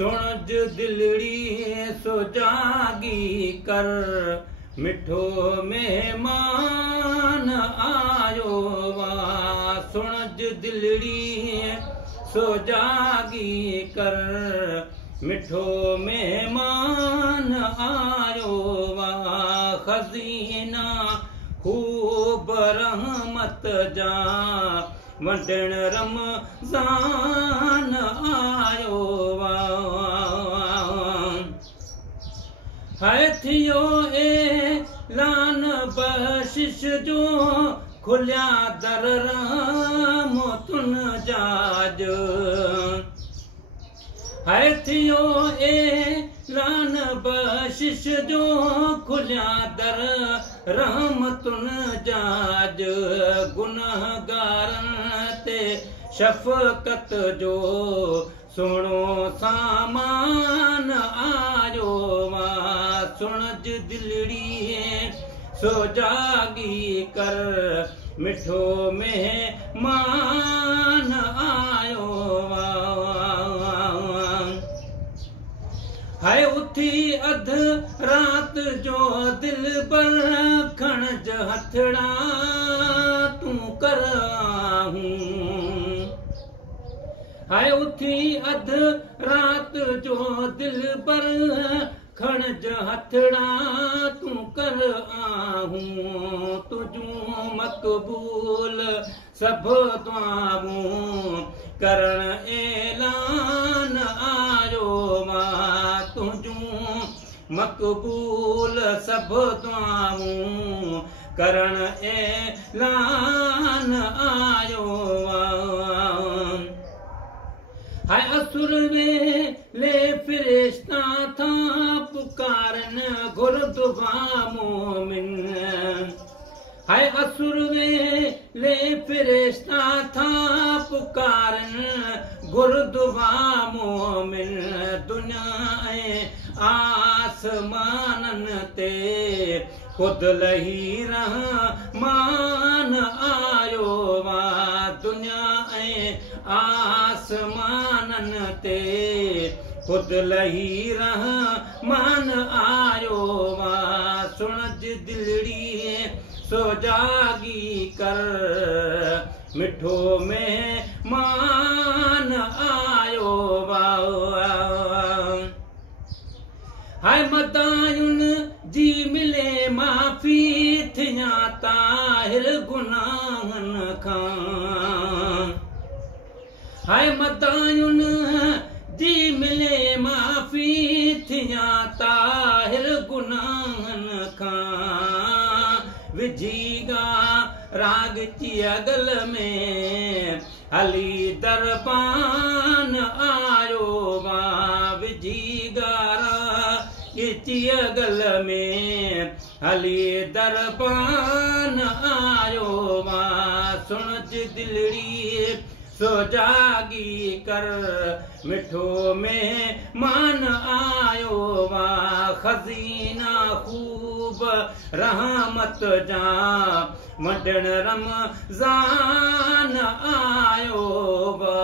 सुणज दिलड़ी सो जागी कर, मिठो मेहमान आयो वा। सुणज दिलड़ी सो जागी कर, मिठो मेहमान आयो वा। खज़ीना खूब रहमत जा, वंडण रमज़ान आयो वा। है थियो ऐलान बख़्शिश जो, खुलिया दर रहमतुन जाज। है थियो ऐलान बख़्शिश जो, खुलिया दर रहमतुन जाज। गुनहगारन ते शफ़क़त जो, सुणो सामान आयो वा। सुणज दिलड़ी सो जागी कर, मिठो मेहमान आयो वा। है उथी अध रात जो दिल बर, खणज हथड़ा तू कर आहूं। है उथी अध रात जो दिल बर, खणज हथड़ा तू कर आहूं। तुझूं मक़बूल सब दुआऊं, करण ऐलान आयो वा। तुझूं मक़बूल सब दुआऊं, करण ऐलान आयो वा। है असुर वेले फ़रिश्ता था पुकारन, घुर दुआ मोमिन। है असुर वेले फ़रिश्ता था पुकारन, घुर दुआ मोमिन। दुनिया आसमानन ते खुद लही रहमान आयो वा। दुनिया आसमानन ते खुद लही रहमान आयो वा। सुणज दिलड़ी सो जागी कर, मिठो मेहमान आयो वा। हाय मदायुन जी मिले माफ़ी, थिया ताहिर गुनाहन खां। हाय मदायुन जी मिले माफ़ी, थिया ताहिर गुनाहन खां। विझीगा राग चियगल में, हली दरबान आयो वा। विझीगा चियगल में, हली दरबान आयो वा। सुणज दिलड़ी सो जागी कर, मिठो मेहमान आयो वा। खज़ीना खूब रहमत जा, वंडण रमज़ान आयो वा।